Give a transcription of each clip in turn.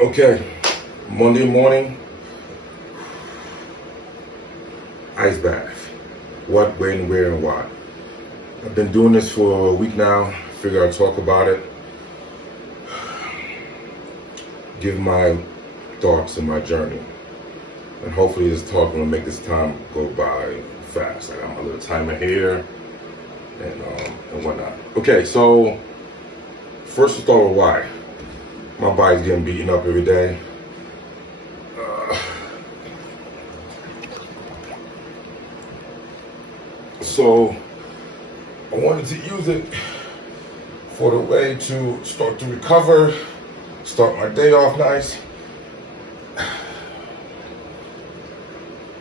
Okay, Monday morning, ice bath. What, when, where, and why. I've been doing this for a week now. Figure I'd talk about it. Give my thoughts and my journey. And hopefully this talk will make this time go by fast. I got my little timer here and whatnot. Okay, so first we'll start with why. My body's getting beaten up every day. So I wanted to use it for the way to start to recover, start my day off nice,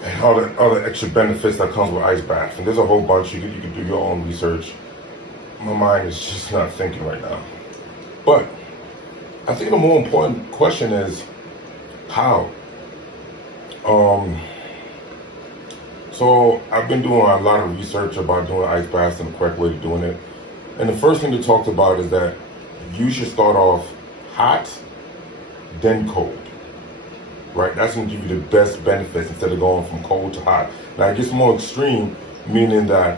and all the other extra benefits that comes with ice bath. And there's a whole bunch. You can do your own research. My mind is just not thinking right now. But I think the more important question is how. So I've been doing a lot of research about doing ice baths and the correct way of doing it. And the first thing they talked about is that you should start off hot, then cold. Right? That's going to give you the best benefits instead of going from cold to hot. Now it gets more extreme, meaning that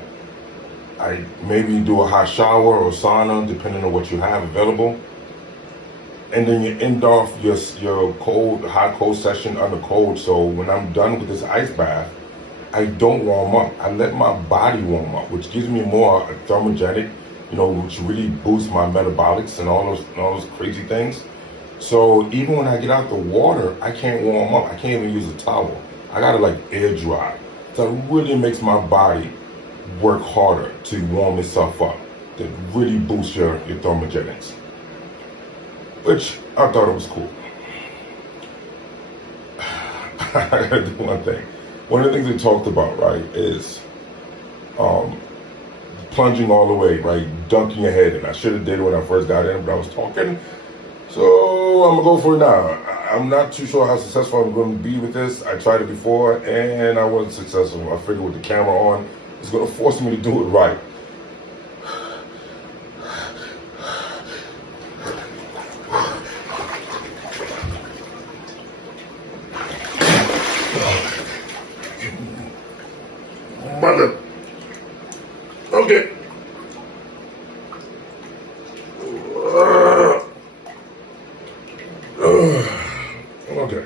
I maybe do a hot shower or sauna, depending on what you have available. And then you end off your hot cold session under cold. So when I'm done with this ice bath, I don't warm up. I let my body warm up, which gives me more thermogenic, which really boosts my metabolics and all those crazy things. So even when I get out the water, I can't warm up. I can't even use a towel. I gotta air dry. So it really makes my body work harder to warm itself up. That really boosts your thermogenics. Which I thought it was cool. I gotta do one thing. One of the things they talked about, right, is plunging all the way, right, dunking your head in. I should have did it when I first got in, but I was talking. So I'm gonna go for it now. I'm not too sure how successful I'm gonna be with this. I tried it before and I wasn't successful. I figured with the camera on, it's gonna force me to do it right. Mother. Okay. Okay.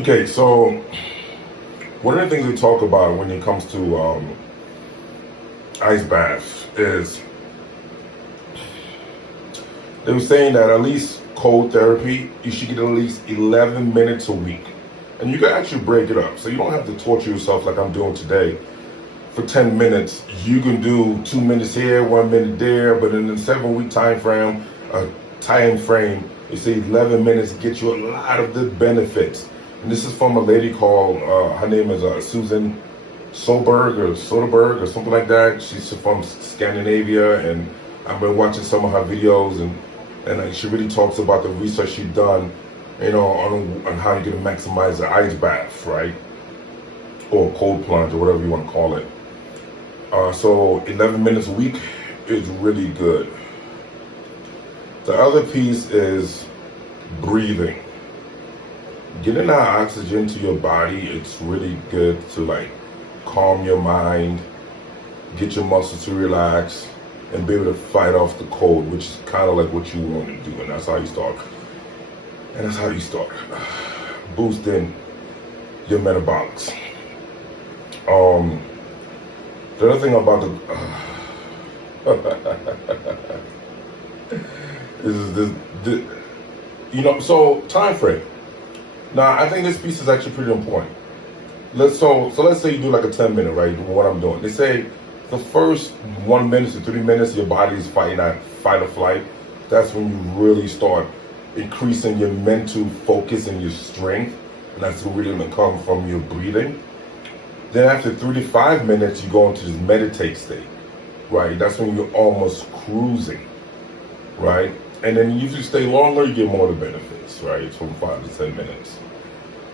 Okay, so one of the things we talk about when it comes to ice baths is they were saying that at least cold therapy, you should get at least 11 minutes a week. And you can actually break it up. So you don't have to torture yourself like I'm doing today. For 10 minutes, you can do 2 minutes here, 1 minute there, but in the 7-week time frame, you say 11 minutes gets you a lot of the benefits. And this is from a lady called, her name is Susan Soderberg or something like that. She's from Scandinavia, and I've been watching some of her videos, and she really talks about the research she's done, on how you're gonna maximize the ice bath, right? Or cold plunge, or whatever you want to call it. So 11 minutes a week is really good. The other piece is breathing. Getting that oxygen to your body, it's really good to calm your mind, get your muscles to relax, and be able to fight off the cold, which is kind of like what you want to do. And that's how you start. Boosting your metabolics. The other thing about so time frame. Now, I think this piece is actually pretty important. So let's say you do a 10-minute, right? What I'm doing. They say the first 1 minute to 3 minutes, your body is fighting that fight or flight. That's when you really start increasing your mental focus and your strength. And that's really going to come from your breathing. Then after 3 to 5 minutes, you go into this meditate state, right? That's when you're almost cruising, right? And then if you stay longer, you get more of the benefits, right? From 5 to 10 minutes.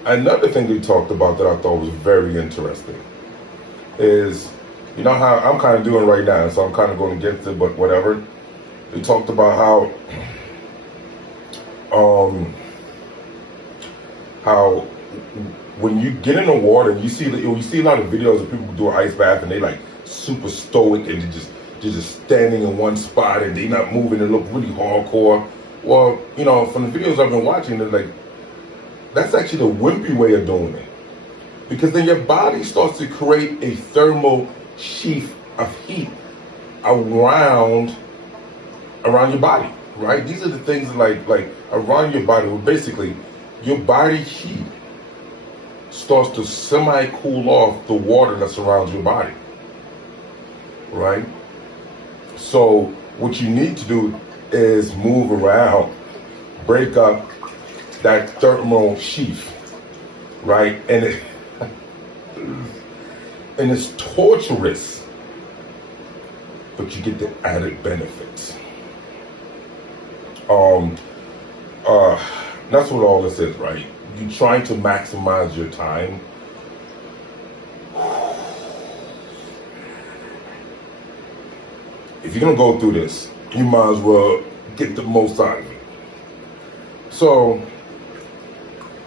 Another thing they talked about that I thought was very interesting is, you know how I'm kind of doing right now, so I'm kind of going against it, but whatever. They talked about how when you get in the water, you see a lot of videos of people doing ice bath, and they like super stoic, and they're just standing in one spot and they're not moving. It look really hardcore. Well, you know, from the videos I've been watching, they're like, that's actually the wimpy way of doing it, because then your body starts to create a thermal sheath of heat around your body, right? These are the things that like around your body. Well, basically, your body heat starts to semi-cool off the water that surrounds your body, right? So what you need to do is move around, break up that thermal sheath, right? And it's torturous, but you get the added benefits. That's what all this is, right? You're trying to maximize your time. If you're gonna go through this, you might as well get the most out of it. So,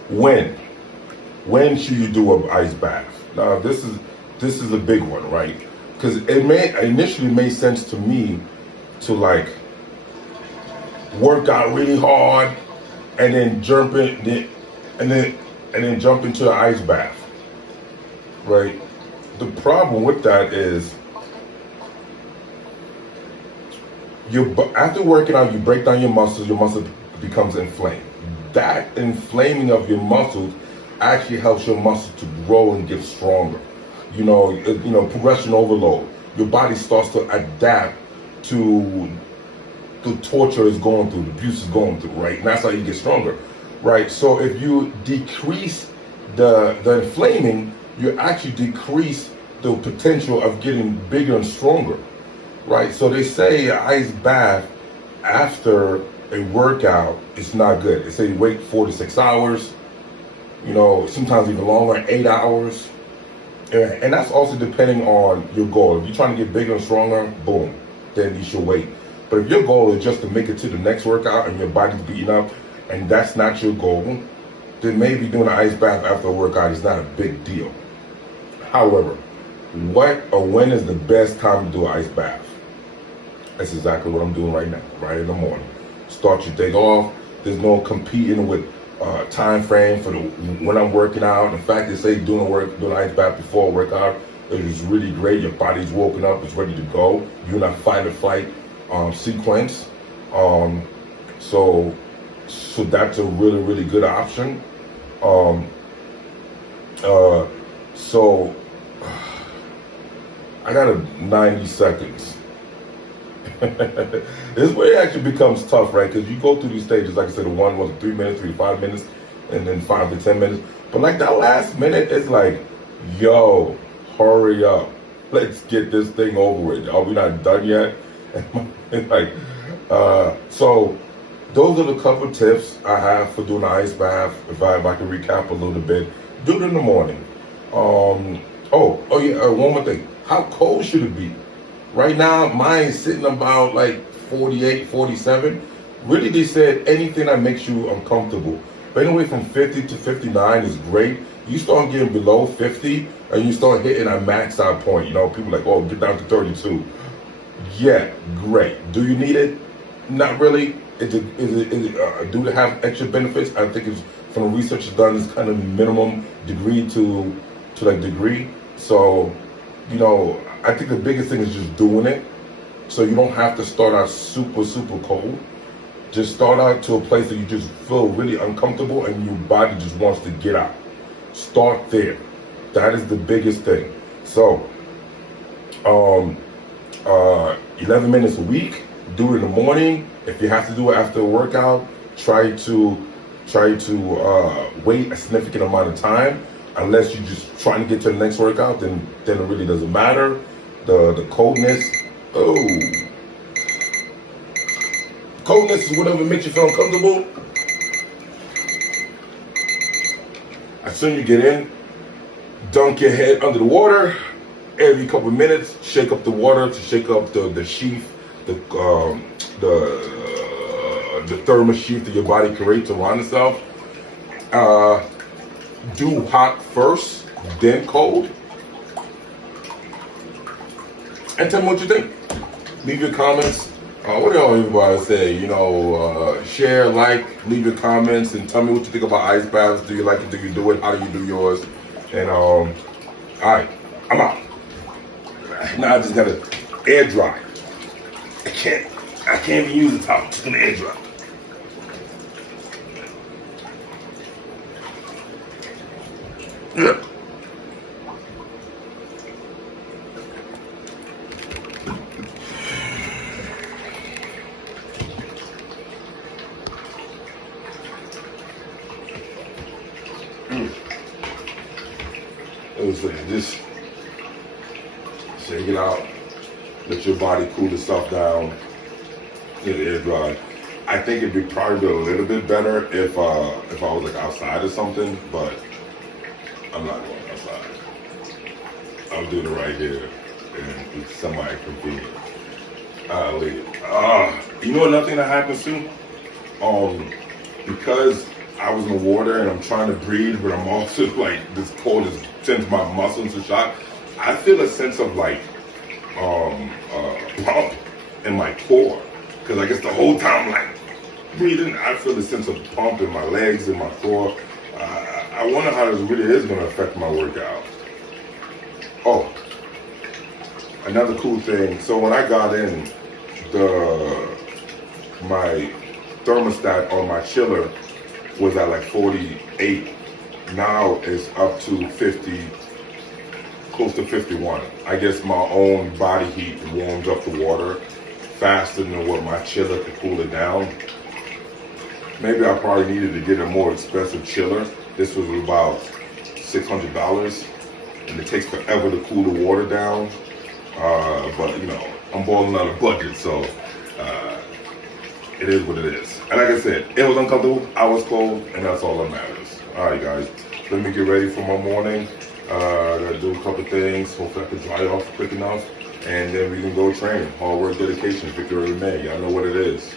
when should you do an ice bath? Now, this is a big one, right? Because it initially made sense to me to like work out really hard and then jump into the ice bath, right? The problem with that is after working out, you break down your muscle becomes inflamed. That inflaming of your muscles actually helps your muscles to grow and get stronger. You know, progression overload. Your body starts to adapt to the torture is going through, the abuse is going through, right? And that's how you get stronger, right? So if you decrease the inflaming, you actually decrease the potential of getting bigger and stronger, right? So they say an ice bath after a workout is not good. They say wait 4 to 6 hours, you know, sometimes even longer, 8 hours. And that's also depending on your goal. If you're trying to get bigger and stronger, boom, then you should wait. But if your goal is just to make it to the next workout and your body's beating up and that's not your goal, then maybe doing an ice bath after a workout is not a big deal. However, what or when is the best time to do an ice bath? That's exactly what I'm doing right now, right in the morning. Start your day off. There's no competing with time frame for when I'm working out. In fact, they say doing an ice bath before a workout is really great. Your body's woken up, it's ready to go. You're not fight or flight sequence. So that's a really, really good option. So I got 90 seconds. This is where it actually becomes tough, right? Because you go through these stages, like I said, the one was 3 minutes, 3 to 5 minutes, and then 5 to 10 minutes. But like that last minute, it's like, yo, hurry up. Let's get this thing over with. Are we not done yet? Like, so those are the couple tips I have for doing an ice bath. If I can recap a little bit, do it in the morning. One more thing. How cold should it be? Right now, mine's sitting about like 48, 47. Really, they said anything that makes you uncomfortable. But anyway, from 50 to 59 is great. You start getting below 50 and you start hitting a max out point. You know, people are like, oh, get down to 32. Yeah, great. Do you need it? Not really. Do it have extra benefits? I think it's, from the research done, it's kind of minimum degree to like degree. So, you know, I think the biggest thing is just doing it. So you don't have to start out super, super cold. Just start out to a place that you just feel really uncomfortable and your body just wants to get out. Start there. That is the biggest thing. So, 11 minutes a week. Do it in the morning. If you have to do it after a workout, try to wait a significant amount of time. Unless you're just trying to get to the next workout, then it really doesn't matter. The coldness, coldness is whatever makes you feel uncomfortable. As soon as you get in, dunk your head under the water, every couple of minutes, shake up the water to shake up the sheath, the thermal sheath that your body creates around itself. Do hot first, then cold. And tell me what you think. Leave your comments. What do everybody say? Share, like, leave your comments, and tell me what you think about ice baths. Do you like it? Do you do it? How do you do yours? And all right, I'm out. Now I just gotta air dry. I can't even use the towel. Just gonna air dry. Yeah. Just shake it out. Let your body cool itself down. Get it air dry. I think it'd be probably a little bit better if I was like outside or something, but I'm not going outside. I'll do it right here, and it's semi-convenient. You know another thing that happens too? Because I was in the water and I'm trying to breathe, but I'm also like, this cold is sends my muscles to shock. I feel a sense of like pump in my core, because I guess the whole time like breathing, I feel a sense of pump in my legs and my core. I wonder how this really is going to affect my workout. Oh, another cool thing. So when I got in, my thermostat on my chiller was at like 48. Now it's up to 50, close to 51. I guess my own body heat warms up the water faster than what my chiller could cool it down. Maybe I probably needed to get a more expensive chiller. This was about $600, and it takes forever to cool the water down. But I'm balling on a budget, so it is what it is. And like I said, it was uncomfortable, I was cold, and that's all that matters. All right, guys, let me get ready for my morning. Gotta do a couple things. Hopefully I can dry off quick enough, and then we can go train. Hard work, dedication, victory in May. Y'all know what it is.